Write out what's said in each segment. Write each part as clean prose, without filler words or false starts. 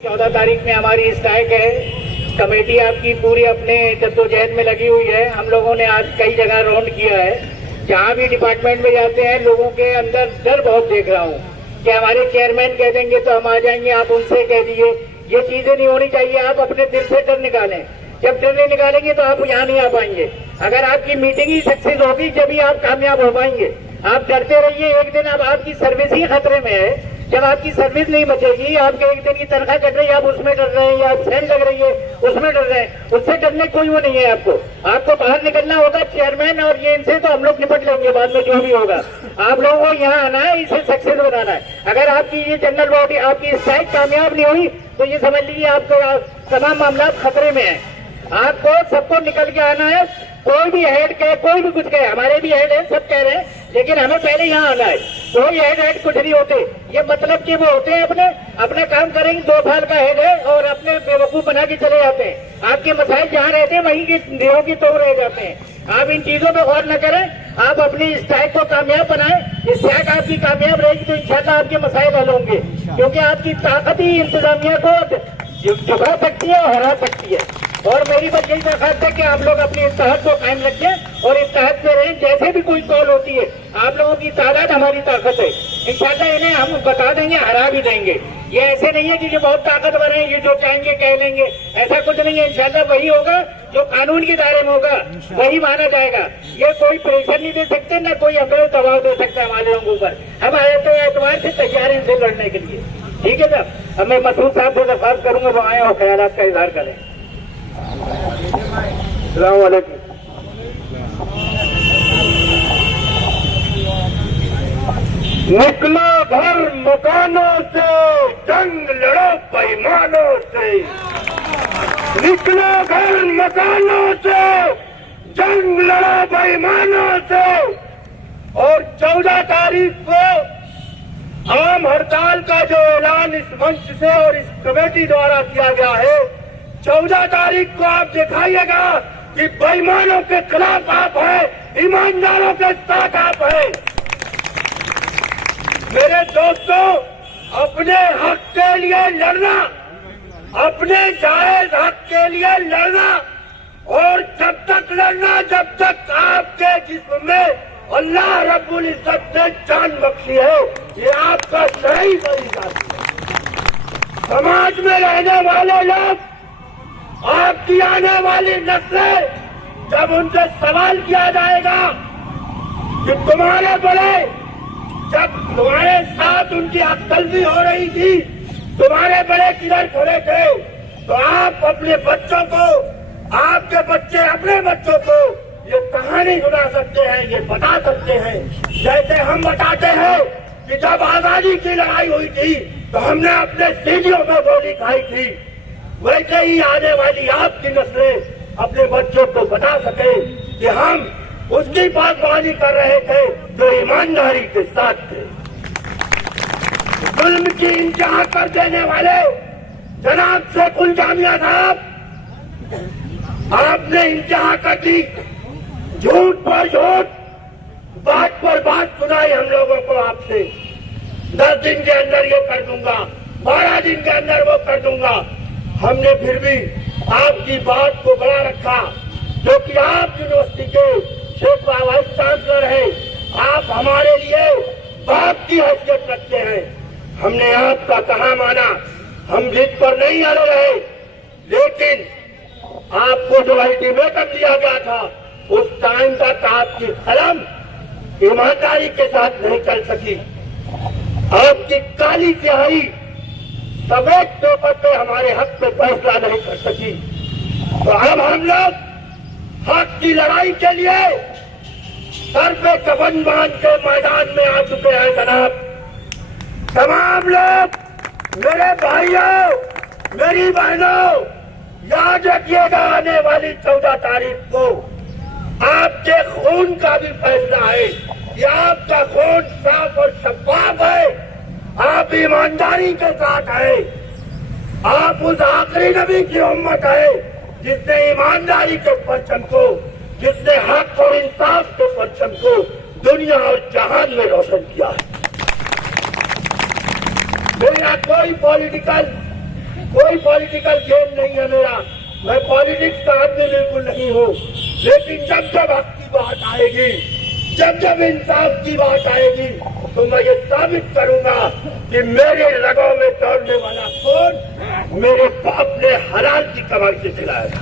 14 तारीख में हमारी स्ट्राइक है। कमेटी आपकी पूरी अपने जद्दोजहद में लगी हुई है। हम लोगों ने आज कई जगह राउंड किया है। जहाँ भी डिपार्टमेंट में जाते हैं लोगों के अंदर डर बहुत देख रहा हूँ कि हमारे चेयरमैन कह देंगे तो हम आ जाएंगे, आप उनसे कह दीजिए। ये चीजें नहीं होनी चाहिए। आप अपने दिल से डर निकालें। जब डर नहीं निकालेंगे तो आप यहाँ नहीं आ पाएंगे। अगर आपकी मीटिंग ही सक्सेस होगी जब आप कामयाब हो पाएंगे। आप डरते रहिए, एक दिन अब आपकी सर्विस ही खतरे में है। जब आपकी सर्विस नहीं बचेगी, आपके एक दिन की तनख्वाह कट रही है, आप उसमें डर रहे हैं, या सेल लग रही है उसमें डर रहे हैं, उससे डरने कोई वो नहीं है। आपको बाहर निकलना होगा। चेयरमैन और ये इनसे तो हम लोग निपट लेंगे बाद में जो भी होगा। आप लोगों को यहाँ आना है, इसे सक्सेस बनाना है। अगर आपकी ये जनरल बॉडी, आपकी स्ट्राइक कामयाब नहीं हुई तो ये समझ लीजिए आपका तमाम मामला खतरे में है। आपको सबको निकल के आना है। कोई भी हेड कहे, कोई भी कुछ कहे, हमारे भी हेड है, सब कह रहे हैं, लेकिन हमें पहले यहाँ आना है। कोई हेड कुछ नहीं होते। ये मतलब कि वो होते हैं अपना काम करेंगे। 2 साल का हेड है और अपने बेवकूफ बना के चले जाते हैं। आपके मसाइल जहाँ रहते हैं वहीं के देहों की तो रह जाते हैं। आप इन चीजों पर गौर न करें। आप अपनी स्ट्राइक को कामयाब बनाएं। स्ट्राइक आपकी कामयाब रहेगी तो इंशाल्लाह आपके मसाइल हल होंगे, क्योंकि आपकी ताकत ही इंतजामिया को झुका सकती है और हरा सकती है। और मेरी बस यही दरखास्त है कि आप लोग अपने इत्तेहाद को कायम रखें और इत्तेहाद में रहें। जैसे भी कोई कॉल होती है, आप लोगों की तादाद हमारी ताकत है। इंशाल्लाह इन्हें हम बता देंगे, हरा भी देंगे। ये ऐसे नहीं है कि ये बहुत ताकतवर है, ये जो चाहेंगे कह लेंगे, ऐसा कुछ नहीं है। इंशाल्लाह वही होगा जो कानून के दायरे में होगा, वही माना जाएगा। ये कोई प्रेशर नहीं दे सकते, न कोई हमें दबाव दे सकता है हमारे लोगों पर। हम आए तो एतवार से तैयार हैं इनसे लड़ने के लिए। ठीक है साहब, अब मैं मसूद साहब से दरख्वास्त करूंगा वो आए और ख्यालात का इजहार करें। अस्सलाम वालेकुम। निकलो घर मकानों से, जंग लड़ो बेईमानों से। निकलो घर मकानों से, जंग लड़ो बेईमानों से। और 14 तारीख को आम हड़ताल का जो ऐलान इस मंच से और इस कमेटी द्वारा किया गया है, 14 तारीख को आप दिखाइएगा कि बेईमानों के खिलाफ आप हैं, ईमानदारों के साथ आप हैं। मेरे दोस्तों, अपने हक के लिए लड़ना, अपने जायज हक के लिए लड़ना, और जब तक लड़ना जब तक आपके जिस्म में अल्लाह रब्बुल इज्जत ने जान बख्शी है, ये आपका सही तरीका है। समाज में रहने वाले लोग, आपकी आने वाली नस्लें, जब उनसे सवाल किया जाएगा कि तुम्हारे बड़े, जब तुम्हारे साथ उनकी अक्तलबी हो रही थी, तुम्हारे बड़े किधर खड़े थे, तो आप अपने बच्चों को, आपके बच्चे अपने बच्चों को ये कहानी सुना सकते हैं, ये बता सकते हैं। जैसे हम बताते हैं कि जब आजादी की लड़ाई हुई थी तो हमने अपने सीढ़ियों में गोली खाई थी, वैसे ही आने वाली आपकी नस्लें अपने बच्चों को बता सके कि हम उसकी बागबानी कर रहे थे जो ईमानदारी के साथ थे। जुल्म की इंतहा कर देने वाले जनाब शेखुल जामिया साहब, आपने इंतहा कर दी। झूठ पर झूठ, बात पर बात सुनाई हम लोगों को आपसे। 10 दिन के अंदर ये कर दूंगा, 12 दिन के अंदर वो कर दूंगा। हमने फिर भी आपकी बात को बड़ा रखा, जो कि आप यूनिवर्सिटी के शेख वाइस चांसलर हैं। आप हमारे लिए बाप की हैसियत रखते हैं। हमने आपका कहा माना, हम जिद पर नहीं अड़े रहे, लेकिन आपको जो अल्टीमेटम दिया गया था उस टाइम तक आपकी कलम ईमानदारी के साथ नहीं चल सकी। आपकी काली स्याही सफेद पेपर पे हमारे हक में फैसला नहीं कर सकी। तो अब हम लोग हक की लड़ाई के लिए सर पे कफन बांध के मैदान में आ चुके हैं जनाब। तमाम लोग, मेरे भाइयों, मेरी बहनों, याद रखिएगा आने वाली 14 तारीख को आपके खून का भी फैसला है। ये आपका खून साफ और शफाफ है। आप ईमानदारी के साथ है। आप उस आखिरी नबी की उम्मत है जिसने ईमानदारी के परचम को, जिसने हक और इंसाफ के परचम को दुनिया और जहान में रोशन किया है। मेरा कोई पॉलिटिकल पॉलिटिकल गेम नहीं है मेरा, मैं पॉलिटिक्स का आदमी बिल्कुल नहीं हूँ। लेकिन जब जब हक की बात आएगी, जब जब इंसाफ की बात आएगी, तो मैं ये साबित करूंगा कि मेरे रगों में दौड़ने वाला खून मेरे बाप ने हलाल की कमाई से खिलाया।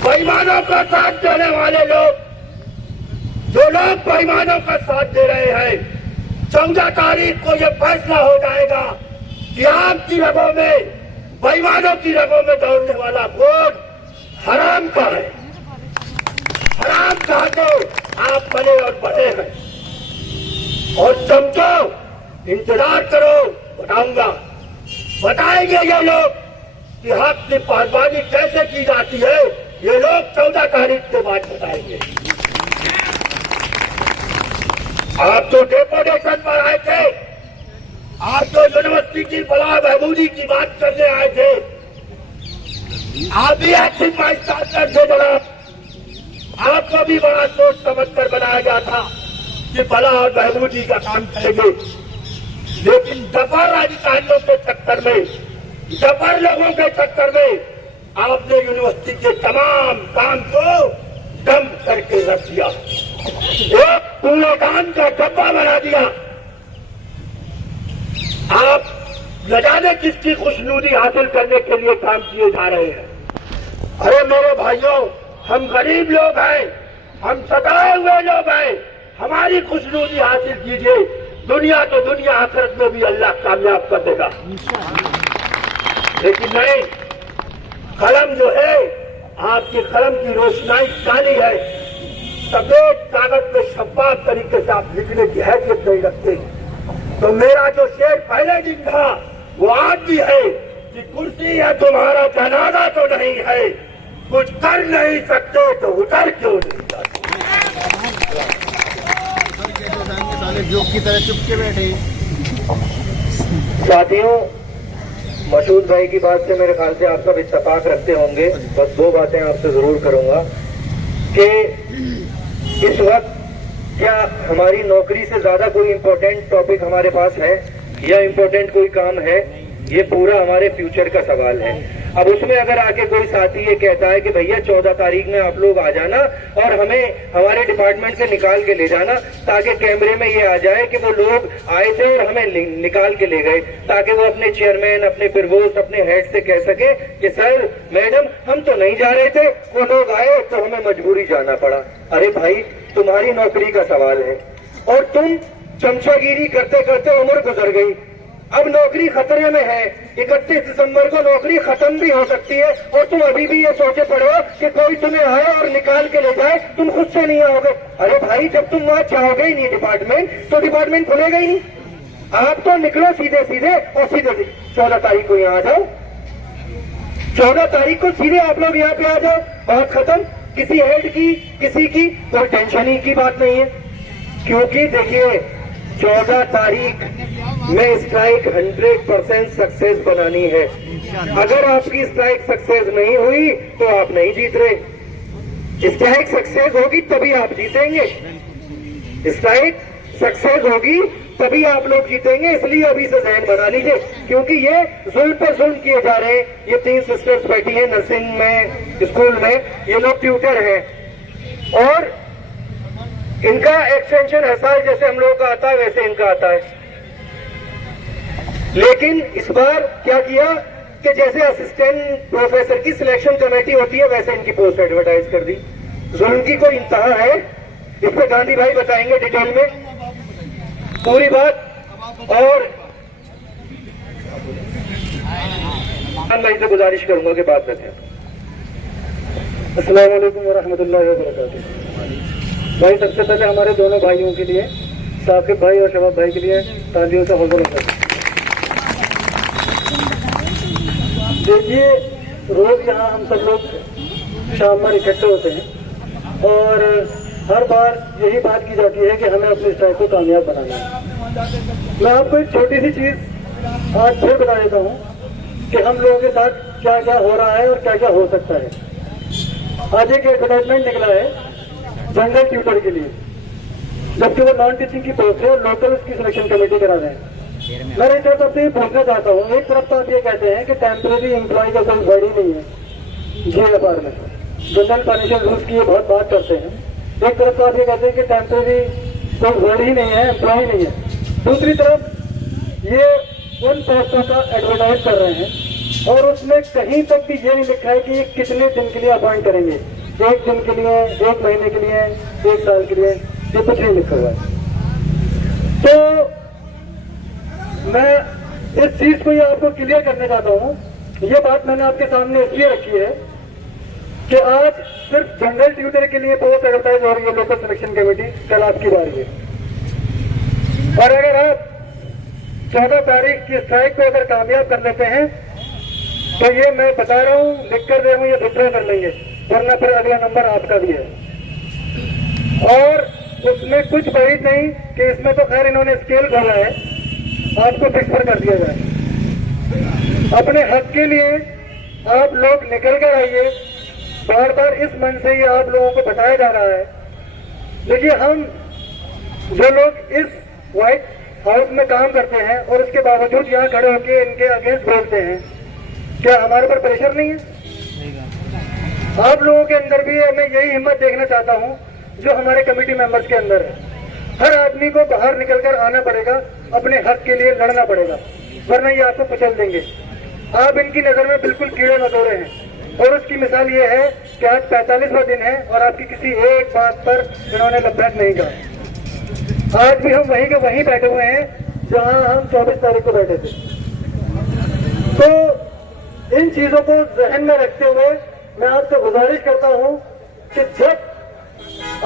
बेईमानों का साथ देने वाले लोग, जो लोग बेईमानों का साथ दे रहे हैं, 14 तारीख को यह फैसला हो जाएगा कि आपकी रगों में, बेईमानों की रगों में दौड़ने वाला खून हराम का है। हराम कहा तो आप बने और बने हैं। और चमचो, इंतजार करो, बताऊंगा, बताएंगे ये लोग कि हक की पासबानी कैसे की जाती है। ये लोग 14 तारीख के बाद बताएंगे। आप तो डेपुटेशन पर आए थे, आप तो यूनिवर्सिटी की फलाह बहबूदी की बात करने आए थे। आप भी एक्टिव वाइस चांसलर थे जनाब, आपको भी बड़ा सोच समझ कर बनाया गया था कि फलाह और बहबूदी का काम करेंगे। लेकिन दफा राजकारणियों के चक्कर में, दफा लोगों के चक्कर में आपने यूनिवर्सिटी के तमाम काम को दम करके रख दिया, एक कूड़ेदान का डब्बा बना दिया। आप न जाने किसकी खुशनुदी हासिल करने के लिए काम किए जा रहे हैं। अरे मेरे भाइयों, हम गरीब लोग हैं, हम सताए हुए लोग हैं, हमारी खुशनुदी हासिल कीजिए। दुनिया तो दुनिया, आखिरत में भी अल्लाह कामयाब कर देगा। लेकिन नहीं, कलम जो है, आपकी कलम की रोशनाई काली है। सफेद कागज में शफाफ तरीके से आप लिखने की हैसियत नहीं रखते। तो मेरा जो शेर पहले दिन था वो आज भी है कि कुर्सी है तुम्हारा, जनाजा तो नहीं है। कुछ कर नहीं सकते तो उतर क्यों नहीं जाते। जोक की तरह चुप के बैठे। साथियों, मसूद भाई की बात से मेरे ख्याल से आप सब इत्तेफाक रखते होंगे। बस दो बातें आपसे जरूर करूंगा कि इस वक्त क्या हमारी नौकरी से ज्यादा कोई इम्पोर्टेंट टॉपिक हमारे पास है या इम्पोर्टेंट कोई काम है? ये पूरा हमारे फ्यूचर का सवाल है। अब उसमें अगर आके कोई साथी ये कहता है कि भैया 14 तारीख में आप लोग आ जाना और हमें हमारे डिपार्टमेंट से निकाल के ले जाना, ताकि कैमरे में ये आ जाए कि वो लोग आए थे और हमें निकाल के ले गए, ताकि वो अपने चेयरमैन, अपने प्रोवोस्ट, अपने हेड से कह सके कि सर मैडम हम तो नहीं जा रहे थे, वो लोग आए तो हमें मजबूरी जाना पड़ा। अरे भाई, तुम्हारी नौकरी का सवाल है और तुम चमचागिरी करते करते उम्र गुजर गई। अब नौकरी खतरे में है। 31 दिसंबर को नौकरी खत्म भी हो सकती है और तुम अभी भी ये सोचे पड़े हो कि कोई तुम्हें आए और निकाल के ले जाए, तुम खुद से नहीं आओगे। अरे भाई, जब तुम वहां चाहोगे ही नहीं डिपार्टमेंट, तो डिपार्टमेंट खुलेगा ही नहीं। आप तो निकलो सीधे सीधे और सीधे 14 तारीख को यहाँ आ जाओ। 14 तारीख को सीधे आप लोग यहाँ पे आ जाओ, बात खत्म। किसी हेड की, किसी की कोई टेंशन ही की बात नहीं है। क्योंकि देखिए, 14 तारीख में स्ट्राइक 100% सक्सेस बनानी है। अगर आपकी स्ट्राइक सक्सेस नहीं हुई तो आप नहीं जीत रहे। स्ट्राइक सक्सेस होगी तभी आप जीतेंगे। स्ट्राइक सक्सेस होगी तभी आप लोग जीतेंगे। इसलिए अभी से जहन बना लीजिए, क्योंकि ये जुल्म पर जुल्म किए जा रहे हैं। ये 3 सिस्टर्स बैठी हैं नर्सिंग में, स्कूल में, ये लोग ट्यूटर हैं और इनका एक्सटेंशन ऐसा है जैसे हम लोगों का आता है वैसे इनका आता है। लेकिन इस बार क्या किया कि जैसे असिस्टेंट प्रोफेसर की सिलेक्शन कमेटी होती है वैसे इनकी पोस्ट एडवर्टाइज कर दी। जुल्म की कोई इंतहा है, इस पर गांधी भाई बताएंगे डिटेल में पूरी बात। और मैं इसे गुजारिश करूंगा कि बात रखें। अस्सलाम वालेकुम वरहमतुल्लाहि वबरकातुहू। भाई, सबसे पहले हमारे दोनों भाइयों के लिए, साकिब भाई और शबाब भाई के लिए तालियों से हौसला अफजाई। देखिए, रोज यहाँ हम सब लोग शाम में इकट्ठे होते हैं और हर बार यही बात की जाती है कि हमें अपनी स्ट्राइक को कामयाब बनाना है। मैं आपको एक छोटी सी चीज आज फिर बता देता हूँ कि हम लोगों के साथ क्या क्या हो रहा है और क्या क्या हो सकता है। आज एक एडवर्टाइजमेंट निकला है जनरल ट्यूटर के लिए, जबकि वो नॉन टीचिंग की पोस्ट है और लोकल उसकी सिलेक्शन कमेटी करा रहे हैं। मैं एक तरफ आपसे ये पूछना चाहता हूँ, एक तरफ तो आप ये कहते हैं कि टेम्परेरी एम्प्लॉय का कोई वर्ड ही नहीं है GFR में, जनरल फाइनेंशियल रूल्स की ये बहुत बात करते हैं। एक तरफ तो आप ये कहते हैं कि टेम्परेरी कोई वर्ड ही नहीं है, एम्प्लॉय नहीं है। दूसरी तरफ ये उन पोस्टों का एडवर्टाइज कर रहे हैं और उसमें कहीं तक भी ये नहीं लिखा है कि ये कितने दिन के लिए अपॉइंट करेंगे, 1 दिन के लिए, 1 महीने के लिए, 1 साल के लिए, ये कुछ नहीं लिखा हुआ है। तो मैं इस चीज को ये आपको क्लियर करने चाहता हूँ। ये बात मैंने आपके सामने इसलिए रखी है कि आज सिर्फ जनरल ट्यूटर के लिए पोस्ट एडवर्टाइज हो रही है लोकल सिलेक्शन कमेटी, कल आपकी बारी है। और अगर आप 14 तारीख की स्ट्राइक को अगर कामयाब कर लेते हैं तो ये मैं बता रहा हूँ, लिख कर दे रहा हूँ, ये विड्रॉ कर लेंगे, वरना फिर अगला नंबर आपका भी है। और उसमें कुछ बड़ी नहीं कि इसमें तो खैर इन्होंने स्केल खोला है, आपको फिक्स पर कर दिया जाए। अपने हक के लिए आप लोग निकल कर आइए। बार बार इस मन से ही आप लोगों को बताया जा रहा है। देखिए, हम जो लोग इस व्हाइट हाउस में काम करते हैं और इसके बावजूद यहाँ खड़े होकर इनके अगेंस्ट बोलते हैं, क्या हमारे पर प्रेशर नहीं है? आप लोगों के अंदर भी मैं यही हिम्मत देखना चाहता हूँ जो हमारे कमेटी मेंबर्स के अंदर है। हर आदमी को बाहर निकलकर आना पड़ेगा, अपने हक के लिए लड़ना पड़ेगा, वरना ये आपको कुचल देंगे। आप इनकी नजर में बिल्कुल कीड़े मकोड़े हैं और उसकी मिसाल ये है कि आज 45वां दिन है और आपकी किसी एक बात पर इन्होंने लपैट नहीं कहा। आज भी हम वहीं के वहीं बैठे हुए हैं जहां हम 24 तारीख को बैठे थे। तो इन चीजों को जहन में रखते हुए मैं आपसे गुजारिश करता हूं कि जब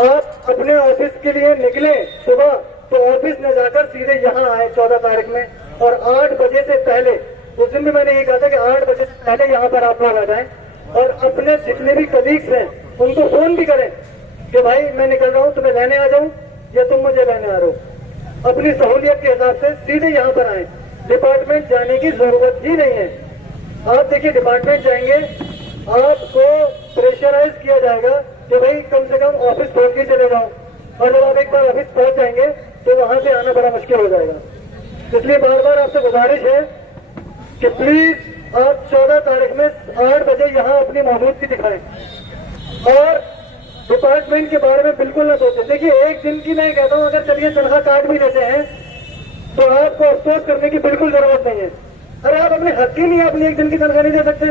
आप अपने ऑफिस के लिए निकले सुबह, तो ऑफिस में जाकर सीधे यहाँ आए 14 तारीख में, और 8 बजे से पहले, उस दिन भी मैंने ये कहा था कि 8 बजे से पहले यहाँ पर आप लोग आ जाएं और अपने जितने भी कलीग्स हैं उनको फोन भी करें कि भाई मैं निकल रहा हूँ, तुम्हें लेने आ जाऊँ या तुम मुझे लेने आ रहे हो। अपनी सहूलियत के हिसाब से सीधे यहाँ पर आए, डिपार्टमेंट जाने की जरूरत ही नहीं है। आप देखिए, डिपार्टमेंट जाएंगे आपको प्रेशराइज किया जाएगा कि भाई कम से कम ऑफिस पहुंच के चले जाओ, और जब आप एक बार ऑफिस पहुंच जाएंगे तो वहां से आना बड़ा मुश्किल हो जाएगा। इसलिए बार बार आपसे गुजारिश है कि प्लीज आप 14 तारीख में 8 बजे यहाँ अपनी मौजूदगी दिखाएं और डिपार्टमेंट के बारे में बिल्कुल न सोचें। देखिए, एक दिन की मैं कहता हूँ, अगर चलिए तनख्वाह काट भी देते हैं तो आपको अफसोस करने की बिल्कुल जरूरत नहीं है। अरे आप अपने हक ही नहीं, अपनी एक दिन की तनख्वाह नहीं दे सकते।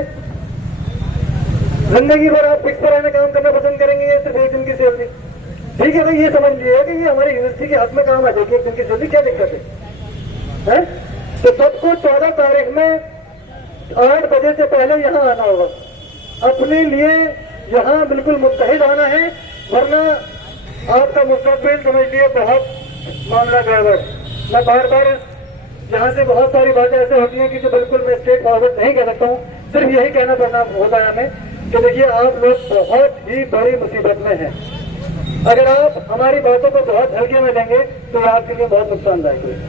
जिंदगी भर आप फिक्स पर आने काम करना पसंद करेंगे या सिर्फ एक दिन की सैलरी? ठीक है भाई, ये समझ लीजिए कि ये हमारी यूनिवर्सिटी के हक में काम आ जाएगी, एक दिन की सैलरी, क्या दिक्कत है? तो सबको 14 तारीख में 8 बजे से पहले यहाँ आना होगा, अपने लिए यहाँ बिल्कुल मुत्तहिद आना है, वरना आपका मुस्तकबिल समझ लिए बहुत मामला गड़बड़। मैं बार बार यहाँ से बहुत सारी बातें ऐसे होती हैं कि जो बिल्कुल मैं स्ट्रेट फॉरवर्ड नहीं कह सकता हूँ, सिर्फ यही कहना पड़ना होता है हमें कि देखिए, आप लोग बहुत ही बड़ी मुसीबत में हैं। अगर आप हमारी बातों को बहुत हल्के में लेंगे तो आपके लिए बहुत नुकसानदायक होगा।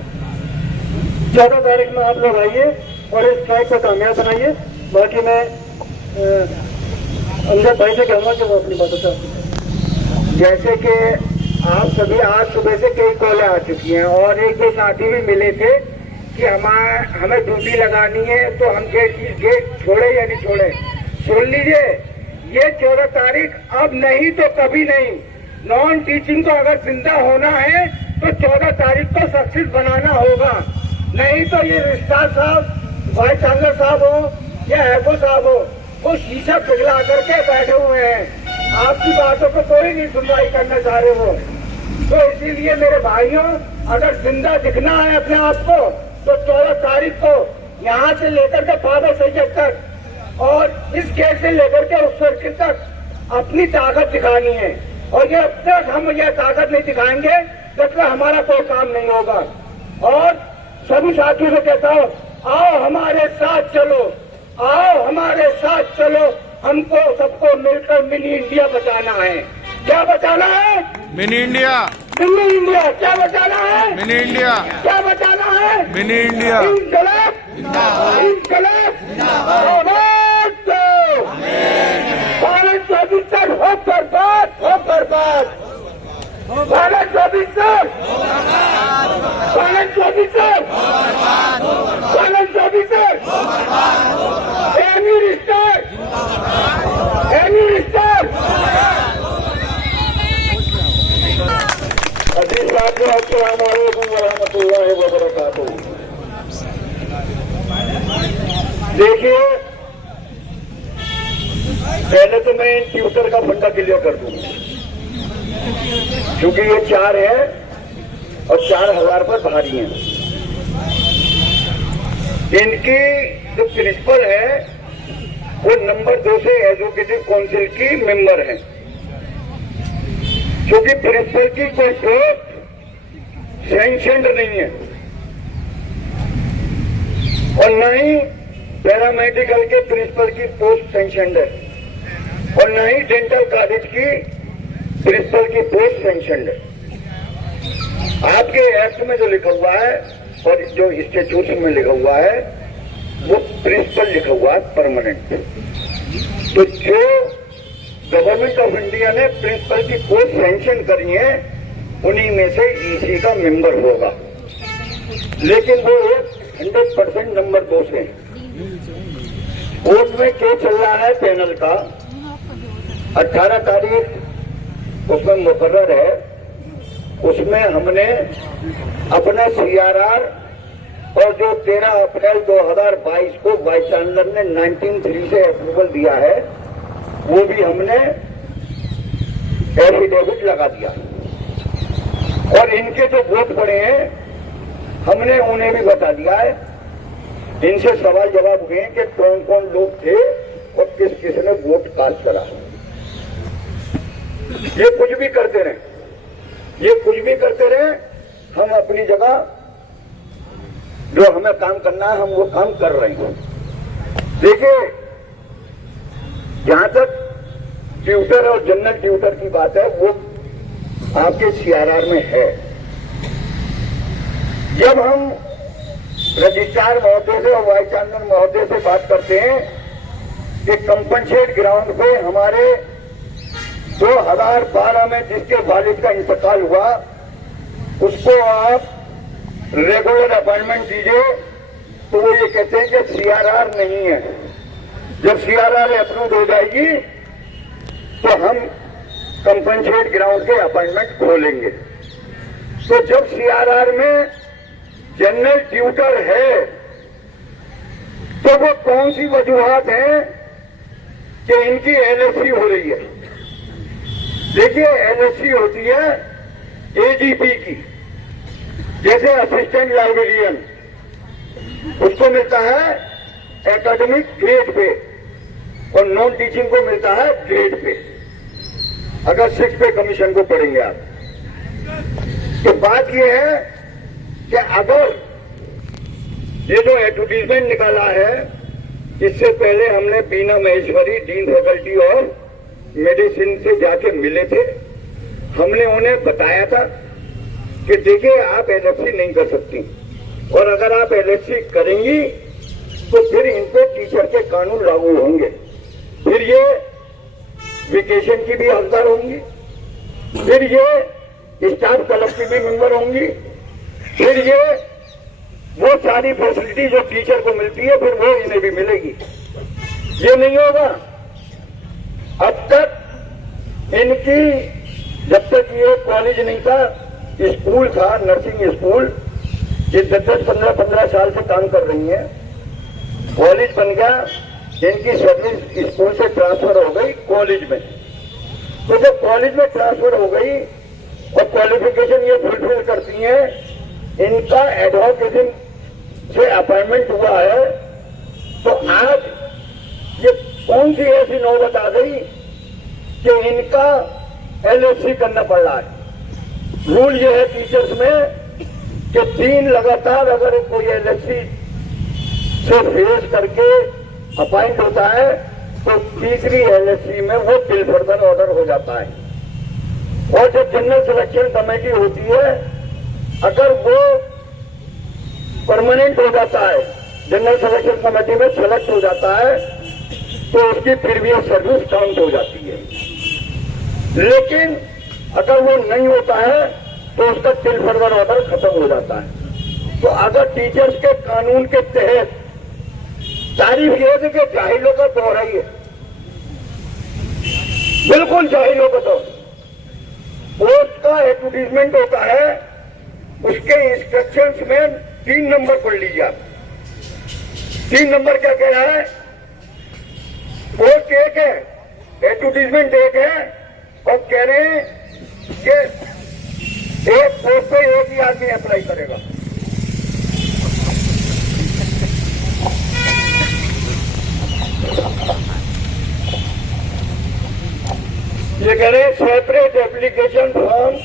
14 तारीख में आप लोग आइए और इस स्ट्राइक को कामयाब बनाइए। बाकी मैं अमजद भाई से कहूँगा कि वो अपनी बातों से, जैसे कि आप सभी आज सुबह से कई कॉलें आ चुकी हैं और एक दो साथी भी मिले थे कि हमें ड्यूटी लगानी है तो हम गेट छोड़े या नहीं छोड़े। सुन लीजिए, ये 14 तारीख अब नहीं तो कभी नहीं। नॉन टीचिंग को अगर जिंदा होना है तो 14 तारीख को सक्सेस बनाना होगा, नहीं तो ये रजिस्ट्रार साहब, वाइस चांसलर साहब हो या एफओ साहब हो, वो शीशा पिघला करके बैठे हुए हैं, आपकी बातों को कोई नहीं सुनवाई करना चाह रहे हो। तो इसीलिए मेरे भाइयों, अगर जिंदा दिखना है अपने आप को तो 14 तारीख को यहाँ से लेकर के बाबा सैयद तक और इस गेट से लेकर के उस सर्किल तक अपनी ताकत दिखानी है। और जब तक हम यह ताकत नहीं दिखाएंगे तब तक हमारा कोई काम नहीं होगा। और सभी साथियों से कहता हूँ, आओ हमारे साथ चलो, आओ हमारे साथ चलो, हमको सबको मिलकर मिनी इंडिया बचाना है। क्या बचाना है? Mini India. Mini India. क्या बचाना है? Mini India. क्या बचाना है? Mini India. इनकलाब जिंदाबाद, इनकलाब जिंदाबाद। भारत 24 हो बर्बाद, हो बर्बाद। भारत 24, भारत 24। देखिए, पहले तो मैं ट्यूटर का फंडा क्लियर कर दूं, क्योंकि ये 4 है और 4000 पर भारी हैं। इनकी जो प्रिंसिपल है वो नंबर 2 से एजुकेटिव काउंसिल की मेंबर है, क्योंकि प्रिंसिपल की कोई पोस्ट सैंक्शनड नहीं है और न ही पैरामेडिकल के प्रिंसिपल की पोस्ट सैंक्शनड है और न ही डेंटल कॉलेज की प्रिंसिपल की पोस्ट सैंक्शनड है। आपके एक्ट में जो लिखा हुआ है और जो स्टेट्यूट में लिखा हुआ है वो प्रिंसिपल लिखा हुआ है परमानेंट। तो जो गवर्नमेंट ऑफ इंडिया ने प्रिंसिपल की पोस्ट सैंक्शन करी है उन्हीं में से ईसी का मेंबर होगा, लेकिन वो 100% नंबर 2 से। कोर्ट में केस चल रहा है पैनल का, 18 तारीख उसमें मुकर्रर है। उसमें हमने अपना CRR और जो 13 अप्रैल 2022 को वाइस चांसलर ने 19(3) से अप्रूवल दिया है वो भी हमने एफिडेविट लगा दिया और इनके जो वोट पड़े हैं हमने उन्हें भी बता दिया है। इनसे सवाल जवाब हुए कि कौन कौन लोग थे और किस किस ने वोट कास्ट करा। ये कुछ भी करते रहे, ये कुछ भी करते रहे, हम अपनी जगह जो हमें काम करना है हम वो काम कर रहे हैं। देखिए, जहां तक ट्यूटर और जनरल ट्यूटर की बात है वो आपके CRR में है। जब हम रजिस्ट्रार महोदय से और वाइस चांसलर महोदय से बात करते हैं कि कंपनसेट ग्राउंड पे हमारे 2012 में जिसके वालिद का इंतकाल हुआ उसको आप रेगुलर अपॉइंटमेंट दीजिए, तो वो ये कहते हैं कि CRR नहीं है। जब CRR अप्रूव हो जाएगी तो हम कंपनसेट ग्राउंड के अपॉइंटमेंट खोलेंगे। तो जब CRR में जनरल ट्यूटर है तो वो कौन सी वजूहात हैं कि इनकी LSC हो रही है। देखिए, LSC होती है AGP की, जैसे असिस्टेंट लाइब्रेरियन उसको मिलता है एकेडमिक ग्रेड पे और नॉन टीचिंग को मिलता है ग्रेड पे, अगर 6 पे कमीशन को पढ़ेंगे आप। तो बात यह है कि अगर ये जो एडवर्टीजमेंट निकाला है इससे पहले हमने बीना महेश्वरी डीन फैकल्टी और मेडिसिन से जाके मिले थे। हमने उन्हें बताया था कि देखिए आप LSC नहीं कर सकती और अगर आप LSC करेंगी तो फिर इन पे टीचर के कानून लागू होंगे, फिर ये वेकेशन की भी हकदार होंगी, फिर ये स्टाफ क्लब की भी मेंबर होंगी, फिर ये वो सारी फैसिलिटी जो टीचर को मिलती है फिर वो इन्हें भी मिलेगी। ये नहीं होगा। अब तक इनकी जब तक ये कॉलेज नहीं था, स्कूल था, नर्सिंग स्कूल, ये 10-15 साल से काम कर रही है। कॉलेज बन गया, इनकी सर्विस स्कूल से ट्रांसफर हो गई कॉलेज में। तो जब कॉलेज में ट्रांसफर हो गई और क्वालिफिकेशन ये फुलफिल करती हैं, इनका एडवोकेशन से अपॉइंटमेंट हुआ है, तो आज ये कौन सी ऐसी नौबत आ गई कि इनका LSC करना पड़ रहा है। रूल ये है टीचर्स में कि 3 लगातार अगर कोई LSC से फेस करके अपॉइंट होता है तो तीसरी LSC में वो टिल फर्दर ऑर्डर हो जाता है। और जब जनरल सिलेक्शन कमेटी होती है, अगर वो परमानेंट हो जाता है, जनरल सिलेक्शन कमेटी में सेलेक्ट हो जाता है, तो उसकी प्रीवियस सर्विस काउंट हो जाती है। लेकिन अगर वो नहीं होता है तो उसका टिल फर्दर ऑर्डर खत्म हो जाता है। तो अगर टीचर्स के कानून के तहत तारीफ ये है कि जाहिलों का दौर है, ये बिल्कुल जाहिलों का दौर। पोस्ट का एडवर्टीजमेंट होता है, उसके इंस्ट्रक्शंस में 3 नंबर पढ़ लीजिए आप। 3 नंबर क्या कह रहा है? पोस्ट एक है, एडवर्टीजमेंट एक है, और कह रहे हैं कि एक पोस्ट पे एक ही आदमी अप्लाई करेगा। ये कह रहे हैं separate application form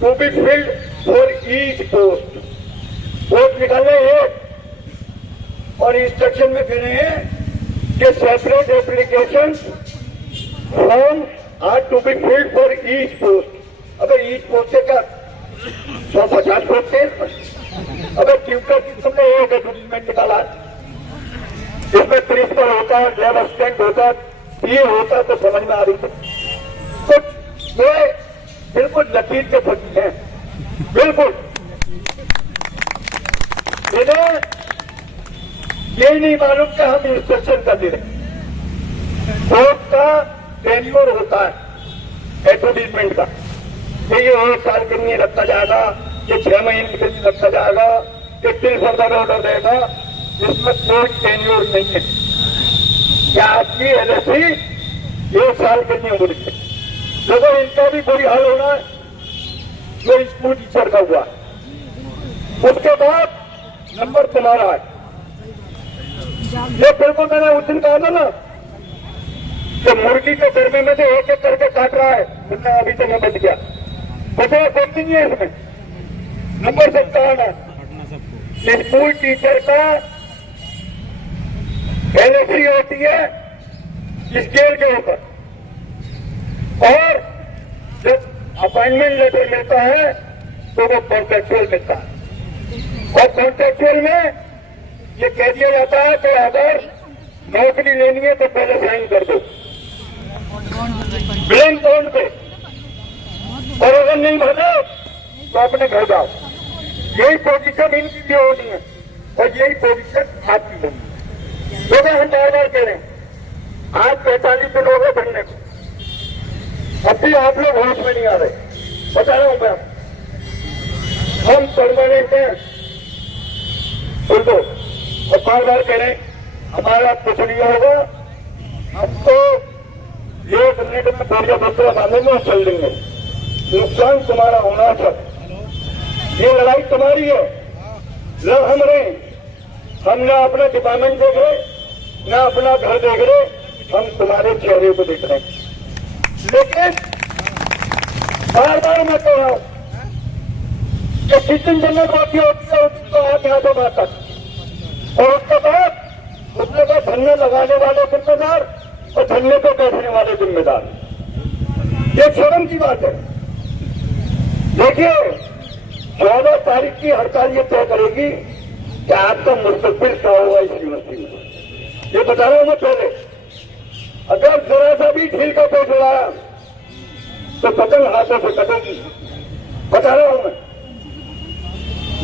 to be filled for each post. Post निकालने एक, और इंस्ट्रक्शन में कह रहे हैं कि separate application form are to be filled for each post. अगर ईच पोस्ट से क्या 150 पोस्ट है? अगर ट्यूटर की तुमने एक एडवर्टीजमेंट निकाला, इसमें प्रिंसिपल होता है, लैब असिस्टेंट होता, ये होता, तो समझ में आ रही थी। तो ये बिल्कुल लकीर के फंसी हैं, बिल्कुल। इन्हें यही नहीं मालूम कि हम इंस्ट्रक्शन कर दे रहे। पोस्ट का टेन्योर होता है एडवर्टीजमेंट का, ये 1 साल के लिए रखा जाएगा, ये 6 महीने के लिए रखा जाएगा, ये टिल फर्दर ऑर्डर देगा। इसमें कोई टेन्योर नहीं है। क्या आपकी एलएससी 1 साल के लिए हो रही है? देखो, इनका भी कोई हाल होना है जो स्कूल टीचर का हुआ। उसके बाद नंबर तुम्हारा है। ये बिल्कुल मैंने उस दिन कहा था ना कि मुर्गी के दरमे में से एक एक करके काट रहा है, तुमने अभी तक बच गया। बचा कोई नहीं है इसमें। नंबर से कहना स्कूल टीचर का एलएससी होती है स्केल के ऊपर, और जब अपॉइंटमेंट लेटर मिलता है तो वो कॉन्ट्रेक्चुअल मिलता है। और कॉन्ट्रेक्चुअल में ये कह दिया जाता है कि अगर नौकरी लेनी है तो पहले साइन कर दो ब्लैंक बॉन्ड पे, और अगर नहीं भरना तो अपने घर जाओ। यही पोजीशन इनकी भी होनी है और यही पोजीशन आपकी होनी है। तो हम बार बार कह रहे हैं, आज 45 दिन हो गए भरने को, अब भी आप लोग होश में नहीं आ रहे। बता रहा हूं मैं, हम परमानेंट हैं उनको, और बार बार कह रहे हैं हमारा कुछ नहीं होगा, हम तो 1 मिनट में बढ़िया दूसरा मामले में चल देंगे। नुकसान तुम्हारा होना सर, ये लड़ाई तुम्हारी है, न हम रहे। हम ना अपना डिपार्टमेंट देख रहे, ना अपना घर देख रहे, हम तुम्हारे चेहरे को देख रहे हैं। लेकिन बार बार मैं कह रहा हूं कि जिस दिन जन्नत बाकी होती है उस दिन तो आप यहाँ से बात तक, और उसके बाद उसने का धरने लगाने वाले जिम्मेदार और धरने को बैठने वाले जिम्मेदार। ये शर्म की बात है। देखिए, 14 तारीख की हड़ताल ये तय करेगी कि आपका मुस्तकबिल क्या होगा इस यूनिवर्सिटी में। ये बता रहा हूं मैं पहले, अगर जरा सा भी ढील का पेट उड़ाया तो पतंग हाथों से कटेगी। बता रहा हूं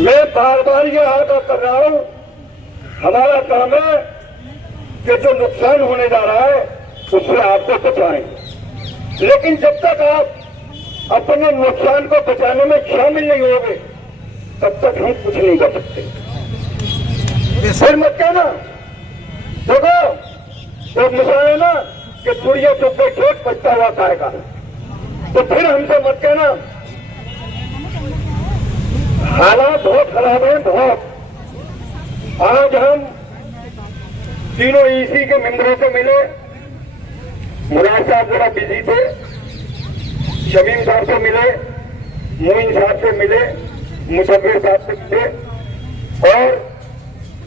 मैं बार बार ये आगाह कर रहा हूं, हमारा काम है कि जो नुकसान होने जा रहा है उससे आपको बचाएं। लेकिन जब तक आप अपने नुकसान को बचाने में शामिल नहीं होंगे तब तक हम कुछ नहीं कर सकते। फिर मत कहना, देखो एक मिसाल है ना कि पुड़िया चुप के खेत बचता हुआ खाएगा, तो फिर हमसे मत कहना। हालात बहुत खराब है, बहुत। आज हम तीनों ईसी के मेंबरों से मिले, मुराद साहब जरा बिजी थे, शमीम साहब से मिले, मोइन साहब से मिले, मुशर्रफ साहब से मिले, और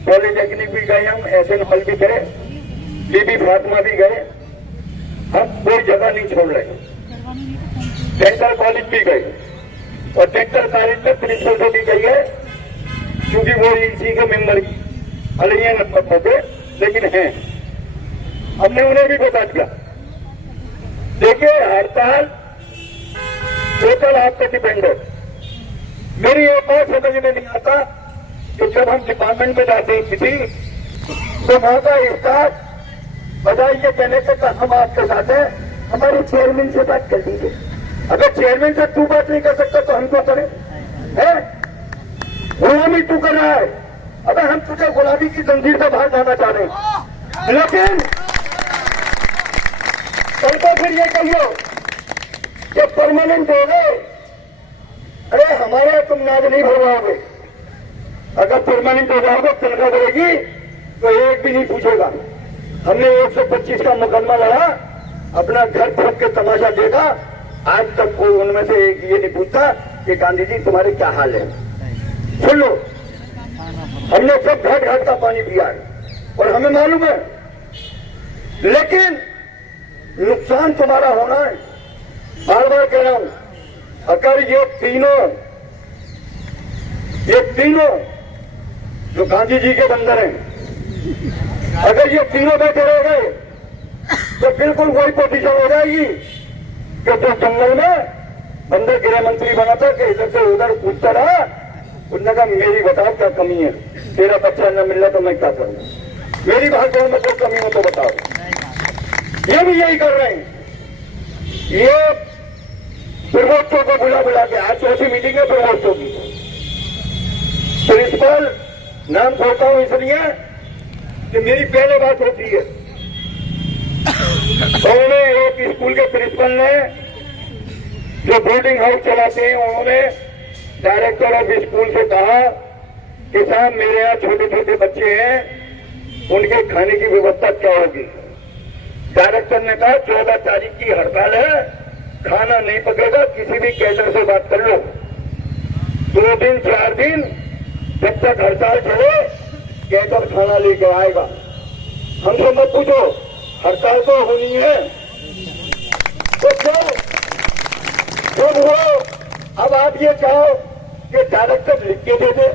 पॉलिटेक्निक भी गए, हम एसएन हॉल भी गए, बीबी फातिमा भी गए। हम कोई जगह नहीं छोड़ रहे। डेंटल कॉलेज भी गए, और डेंटल कॉलेज में प्रिंसिपल से भी गई है, क्योंकि वो ईसी के मेंबर की अलग नंबर होते लेकिन हैं। हमने उन्हें भी बता दिया, देखिए हड़ताल टोटल आप पे डिपेंड है। मेरी एक बात समझ में नहीं आता कि जब हम डिपार्टमेंट में जाते हैं किसी, तो वहां का स्टाफ बजाय ये कहने से हम आपके साथ हैं, हमारे चेयरमैन से बात कर दीजिए। अगर चेयरमैन से तू बात नहीं कर सकता तो हम क्या करें? गुलामी तू कर रहा है, अबे हम तुझे गुलामी की जंजीर से बाहर जाना चाह रहे हैं, लेकिन कल को फिर ये कहियो कि परमानेंट हो गए। अरे हमारे तुम नाज नहीं भरवाओगे। अगर परमानेंट हो जाओगे तनख्वाह बढ़ेगी तो एक भी नहीं पूछेगा। हमने 125 का मुकदमा लड़ा, अपना घर फूक के तमाशा देखा, आज तक कोई उनमें से एक ये नहीं पूछता कि गांधी जी तुम्हारे क्या हाल है। सुन लो, हमने सब घाट घाट का पानी पिया है और हमें मालूम है, लेकिन नुकसान तुम्हारा होना है। बार बार कह रहा हूं, अगर ये तीनों जो गांधी जी के बंदर हैं, अगर ये तीनों बैठे रह गए तो बिल्कुल वही पोजीशन हो जाएगी कि तो जंगल में बंदर गृह मंत्री बना था कि इधर से उधर पूछता रहा, उसने कहा मेरी बताओ क्या कमी है, तेरा बच्चा न मिल रहा तो मैं क्या करूं, मेरी भाषा में कोई कमी हो तो बताओ। ये भी यही कर रहे हैं। ये प्रमोदों को बुला के, आज चौथी मीटिंग है प्रमोदों की। प्रिंसिपल नाम छोड़ता हूं इसलिए कि मेरी पहले बात होती है। उन्होंने एक स्कूल के प्रिंसिपल ने जो बोर्डिंग हाउस चलाते हैं, उन्होंने डायरेक्टर ऑफ स्कूल से कहा कि साहब मेरे यहाँ छोटे छोटे बच्चे हैं, उनके खाने की व्यवस्था क्या होगी। डायरेक्टर ने कहा 14 तारीख की हड़ताल है, खाना नहीं पकेगा, किसी भी कैटर से बात कर लो। 2 दिन 4 दिन जब तक हड़ताल चले कैटर खाना लेके आएगा। हमसे मत पूछो, हड़ताल तो होनी है तो क्यों हो। अब आप ये चाहो कि डायरेक्टर लिख के दे दे,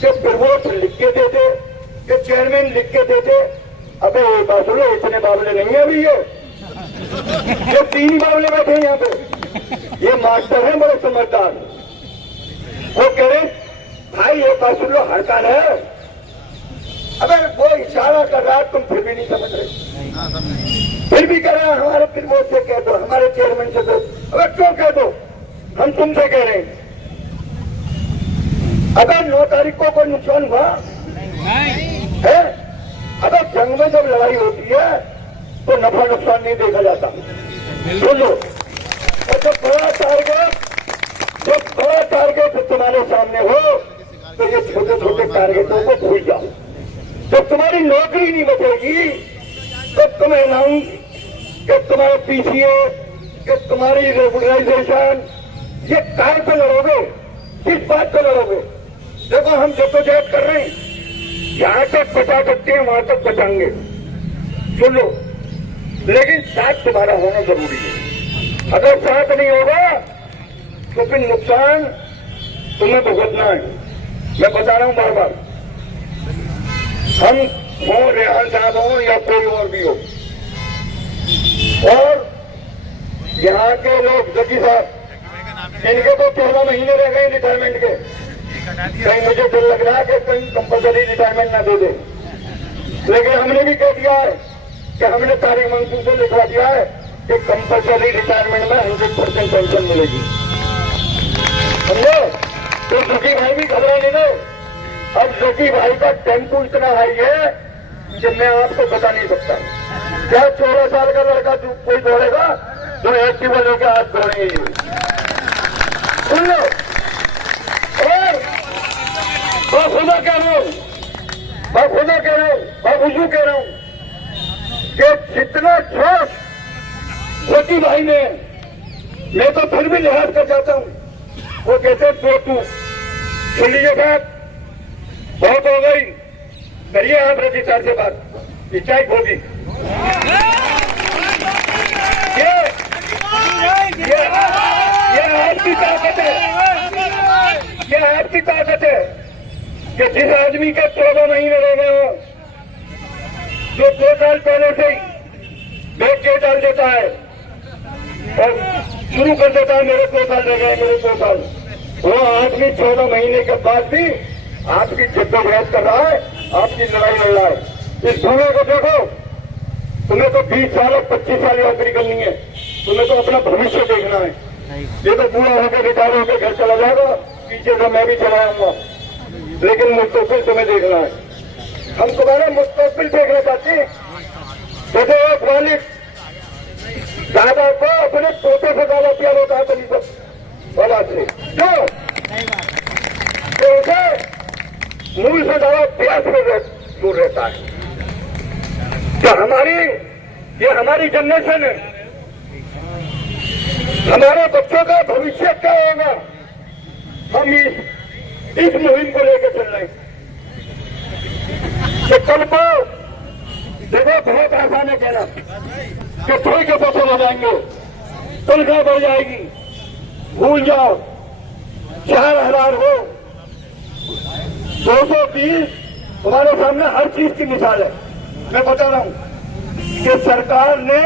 कि प्रमोद लिख के दे दे, कि चेयरमैन लिख के दे दे। अबे बात सुनो, इतने बावले नहीं है अभी ये 3 ही बावले बैठे हैं यहाँ पे। ये मास्टर है बड़े समझदार, वो कह रहे भाई ये बात सुन लो, हड़ताल है। अबे वो इशारा कर रहा है, तुम फिर भी नहीं समझ रहे, फिर भी कह रहे हैं हमारे प्रमोद से कह दो, हमारे चेयरमैन से दो। अबे क्यों कह दो, हम तुमसे कह रहे हैं। अगर 9 तारीख को कोई नुकसान हुआ है, अगर जंग में जब लड़ाई होती है तो नफा नुकसान नहीं देखा जाता। बोलो, और जब बड़ा टारगेट तुम्हारे सामने हो तो ये छोटे छोटे टारगेटों को भूल जाओ। जब तुम्हारी नौकरी नहीं बचेगी तो तुम अनाउंस कि तुम्हारे पीसीए, कि तुम्हारी रेगुलराइजेशन, ये काय पे लड़ोगे, किस बात पे लड़ोगे। देखो हम जद्दोजहद कर रहे हैं, जहां तक बचा सकते हैं वहां तक बचाएंगे। सुन लो, लेकिन साथ तुम्हारा होना जरूरी है। अगर साथ नहीं होगा तो फिर नुकसान तुम्हें भुगतना है। मैं बता रहा हूं बार बार, हम हो, रेहान साहब हो या कोई और भी हो, और यहाँ के लोग जकी साहब, इनके तो 14 महीने रह गए रिटायरमेंट के। कहीं मुझे डर लग रहा है कि कहीं कंपल्सरी रिटायरमेंट ना दे दे, लेकिन हमने भी कह दिया है कि हमने तारिक मंसूर से लिखवा दिया है कि कंपल्सरी रिटायरमेंट में 100% पेंशन मिलेगी। समझो, तो जकी भाई भी घबराने दो। अब जकी भाई का टेम्पो इतना हाई है कि मैं आपको बता नहीं सकता। क्या 14 साल का लड़का कोई दौड़ेगा तो एक्टिवा लेकर आज दौड़ेंगे। सुन लो, और मैं खुदा कह रहा हूं, मैं बुजू कह रहा हूं कि जितना जोश जकी भाई ने, मैं तो फिर भी लिहाज कर जाता हूं। वो कहते हैं 2-2 सुन लीजिए साहब, बहुत हो गई, करिए आप रजिस्ट्रार से बात, इच्छाई होगी। ये आपकी ताकत है, ये आपकी ताकत है कि जिस आदमी के 14 महीने रह गए हो, जो 2 साल पहले से ही बैठ के डाल देता है और शुरू कर देता है मेरे 2 साल रह गए, मेरे 2 साल, वो आदमी 14 महीने के बाद भी आपकी जद्दोजहद कर रहा है, आपकी लड़ाई लड़ रहा है। इस धुएं को देखो, तुम्हें तो 20 साल और 25 साल नौकरी करनी है, तुम्हें तो अपना भविष्य देखना है। ये तो बूढ़ा होकर रिटायर होकर घर चला जाएगा, पीछे से मैं भी चला आऊंगा। लेकिन मुस्तकबिल तुम्हें देखना है। हम तुम्हारा मुस्तकबिल देखना चाहते हैं। जैसे एक मालिक दादा को अपने पोते से ज्यादा प्यार होता है बली औलाद से, क्यों? तो उसे मूल से ज्यादा प्यास में दूर रहता है। तो हमारी जनरेशन है, हमारे बच्चों का भविष्य क्या होगा, हम इस मुहिम को लेकर चल रहे हैं। तो कल को देखो, बहुत आसान है कहना कि थोड़ी के पैसे हो जाएंगे, तनख्वाह बढ़ जाएगी, भूल जाओ। 4000 हो, 220, तुम्हारे सामने हर चीज की मिसाल है। मैं बता रहा हूं कि सरकार ने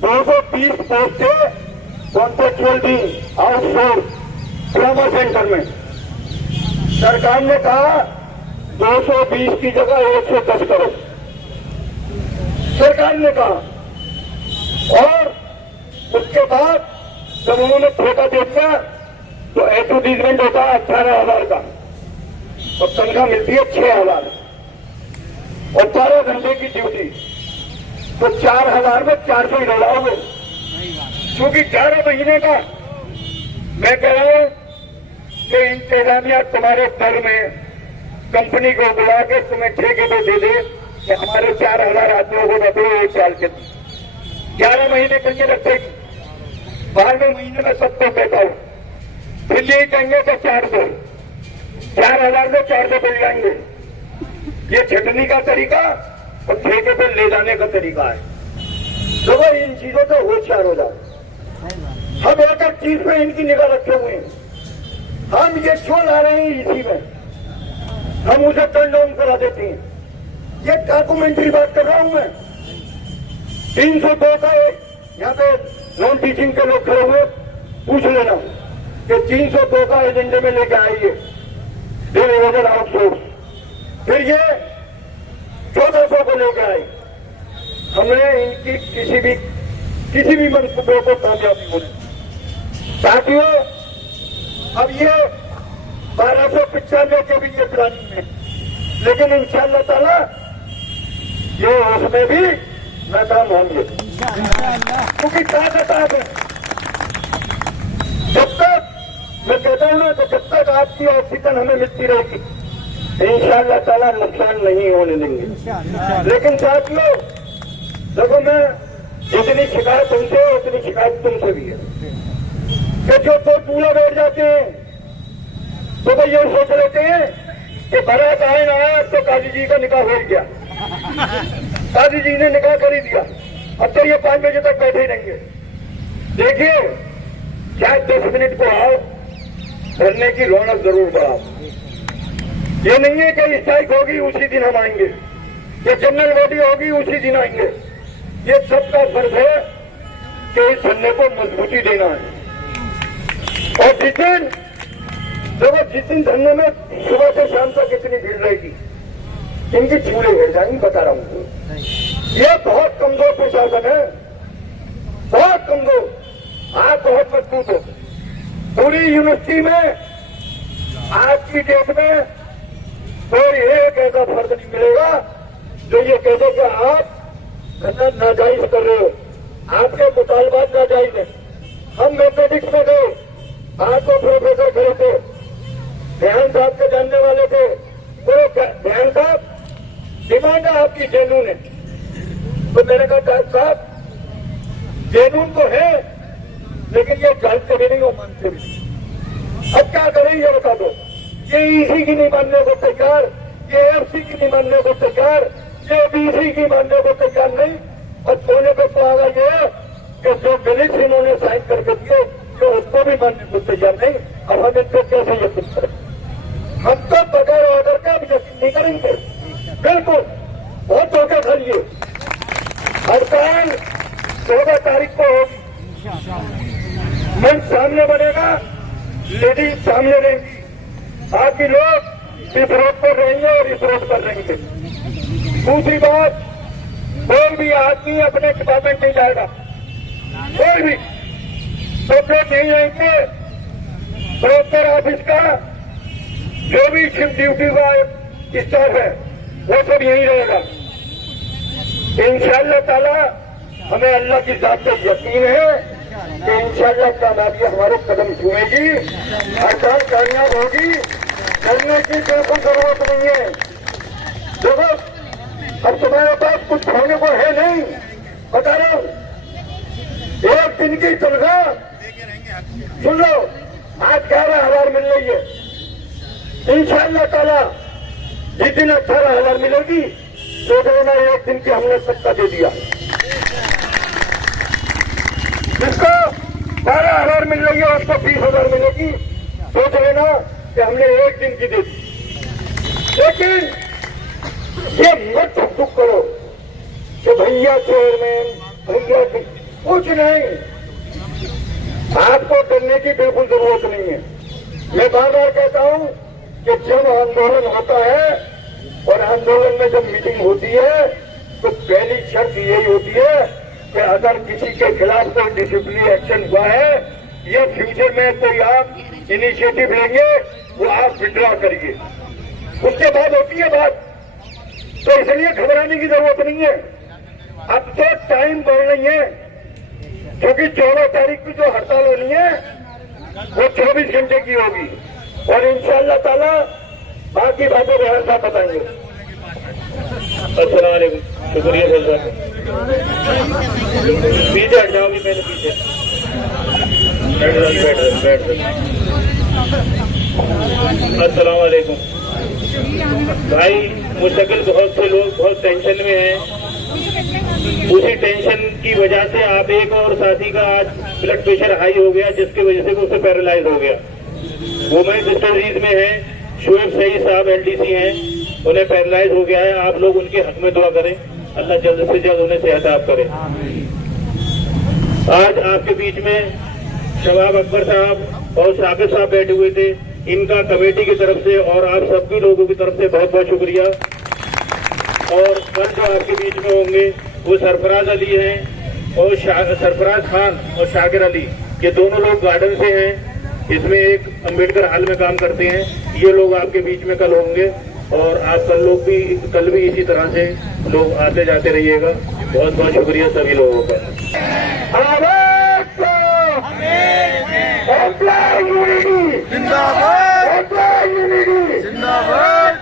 220 पोस्टें कॉन्ट्रेक्चुअल दी आउटसोर्स ट्रामा सेंटर में। सरकार ने कहा 220 की जगह 110 करो, सरकार ने कहा। और उसके बाद जब उन्होंने ठेका दे दिया तो एडवर्टीजमेंट होता है 18,000 का और तनख्वाह मिलती है 6,000 और 12 घंटे की ड्यूटी। तो 4,000 में 400 ही लगाओगे, क्योंकि 11 महीने का मैं कह रहा हूं कि इंतजामिया तुम्हारे दर में कंपनी को बुला के तुम्हें ठेके पे दे दे कि हमारे 4,000 आदमियों को रखो 1 साल के 11 महीने करके रखेगी, 12वें महीने में सबको कहता हूं फिर यही कहेंगे कि 400, 4,000 में 400 मिल जाएंगे। ये छटनी का तरीका और ठेके पे ले जाने का तरीका है। तो वो इन चीजों से होशियार हो जाओ। हम एक एक चीज में इनकी निगाह रखे हुए हैं। हम ये क्यों ला रहे हैं इसी में, हम उसे टर्न डाउन करा देते हैं। ये डॉक्यूमेंट्री बात कर रहा हूं मैं। 302 का एक यहाँ पे नॉन टीचिंग के लोग खड़े हुए, पूछ लेना कि 302 का एजेंडे में लेके आइए डिलीवर आउटसोर्स। फिर ये 1400 को लेकर आए। हमने इनकी किसी भी मंसूबे को कामयाबी होने। साथियों, अब ये 1295 के भी ये प्लानिंग है, लेकिन इंशाअल्लाह ताला ये उसमें भी नाकाम होंगे, क्योंकि ताकत आप है। जब तक मैं कहता हूं ना, तो जब तक आपकी ऑक्सीजन हमें मिलती रहेगी इंशाअल्लाह ताला नुकसान नहीं होने देंगे। लेकिन साथियों देखो, मैं जितनी शिकायत उनसे उतनी शिकायत तुमसे भी है कि जो तो चूल्हा बैठ जाते हैं तो वो ये सोच लेते हैं कि बारात आए ना आए, अब तो काजी जी का निकाह हो गया, काजी जी ने निकाह कर ही दिया, अब तो ये 5 बजे तक बैठे ही रहेंगे। देखिए, शायद 10 मिनट को आओ, धरने की रौनक जरूर बढ़ाओ। ये नहीं है कि स्ट्राइक होगी उसी दिन हम आएंगे, ये जनरल बॉडी होगी उसी दिन आएंगे। ये सबका फर्ज है कि इस धरने को मजबूती देना है। और जिस दिन धरने में सुबह से शाम तक इतनी भीड़ रहेगी, इनकी चूल्हे गिर जाएंगी, बता रहा हूं। ये बहुत कमजोर प्रशासन है, बहुत कमजोर। आप बहुत मजबूत हो। पूरी यूनिवर्सिटी में आज की डेट में कोई एक ऐसा फर्ज नहीं मिलेगा जो ये कह दे कि आप नाजायज कर रहे हो, आपके मुतालबात नाजायज है। हम मैथमेटिक्स में गए, आज तो प्रोफेसर खड़े थे, ध्यान साहब के जानने वाले थे, वो ध्यान साहब डिमांड है आपकी जेनून है। तो मैंने कहा साहब जेनून तो है, लेकिन ये जानते भी नहीं हो, मानते भी। अब क्या करें ये बता दो। ये ईसी की नहीं मानने को तैयार, ये एफसी की नहीं मानने को तैयार, ये बीसी की मानने को तैयार नहीं। और सोने पे तो आ गया ये कि जो मिनट्स इन्होंने साइन करके दिए, जो उसको भी मानने को तैयार नहीं। अब हम इनको कैसे यकीन करें? हम तो बगैर ऑर्डर का भी यकीन नहीं करेंगे। बिल्कुल बहुत धोखे खा लिए। हड़ताल 14 तारीख को होगी, मंच सामने बनेगा, लेडीज सामने रहेंगी, बाकी लोग इस रोड पर रहेंगे और इस रोड पर रहेंगे। दूसरी बात, कोई भी आदमी अपने डिपार्टमेंट नहीं जाएगा, कोई भी सब लोग नहीं जाएंगे। ब्रोकर ऑफिस का जो भी शिफ्ट ड्यूटी का स्टाफ है वो सब यहीं रहेगा। इंशाअल्लाह ताला हमें अल्लाह की जात पे यकीन है कि इंशाअल्लाह कामयाबी हमारे कदम छूएगी, हड़ताल कामयाब होगी, करने की बिल्कुल जरूरत नहीं है। देखो अब तुम्हारे पास कुछ होने को है नहीं, बता रहा हूं, एक दिन की तनख्वाह सुन लो आज 11,000 मिल रही है। इंशाअल्लाह ताला जिस दिन 18,000 मिलेगी तो देना एक दिन की हमने सबका दे दिया। जिसको 12,000 मिल रही है उसको 20,000 मिलेगी, सोच लेना कि हमने एक दिन की दे दी। लेकिन ये मत धुक करो कि भैया चेयरमैन भैया कुछ नहीं, आपको डरने की बिल्कुल जरूरत नहीं है। मैं बार बार कहता हूं कि जब आंदोलन होता है और आंदोलन में जब मीटिंग होती है तो पहली शर्त यही होती है कि अगर किसी के खिलाफ कोई डिसिप्लिनरी एक्शन हुआ है या फ्यूचर में कोई आप इनिशिएटिव लेंगे वो आप विड्रॉ करिए, उसके बाद होती है बात। तो इसलिए घबराने की जरूरत नहीं है। अब तो टाइम बढ़ रही है क्योंकि 14 तारीख की जो हड़ताल होनी है वो 24 घंटे की होगी और इंशाअल्लाह ताला बाकी बातें बहन साहब बताएंगे। अस्सलाम वालेकुम, शुक्रिया सर साहब। पीछे हट जाओगी, पहले पीछे बैठ। अस्सलाम वालेकुम भाई, मुस्तकिल बहुत से लोग बहुत टेंशन में हैं। उसी टेंशन की वजह से आप एक और साथी का आज ब्लड प्रेशर हाई हो गया जिसकी वजह से वो उसे पैरालाइज हो गया। वो मैं डिस्टर्जीज में है, शुएब सईद साहब एलडीसी हैं, उन्हें पैरालाइज हो गया है। आप लोग उनके हक में दुआ करें, अल्लाह जल्द से जल्द उन्हें सेहत करे। आज आपके बीच में शबाब अकबर साहब और साकिब साहब बैठे हुए थे, इनका कमेटी की तरफ से और आप सभी लोगों की तरफ से बहुत बहुत शुक्रिया। और कल जो आपके बीच में होंगे वो सरफराज अली हैं और सरफराज खान और शाकिर अली, ये दोनों लोग गार्डन से हैं, इसमें एक अम्बेडकर हाल में काम करते हैं। ये लोग आपके बीच में कल होंगे और आप कल भी इसी तरह से लोग आते जाते रहिएगा। बहुत बहुत शुक्रिया सभी लोगों का। जिंदाबाद।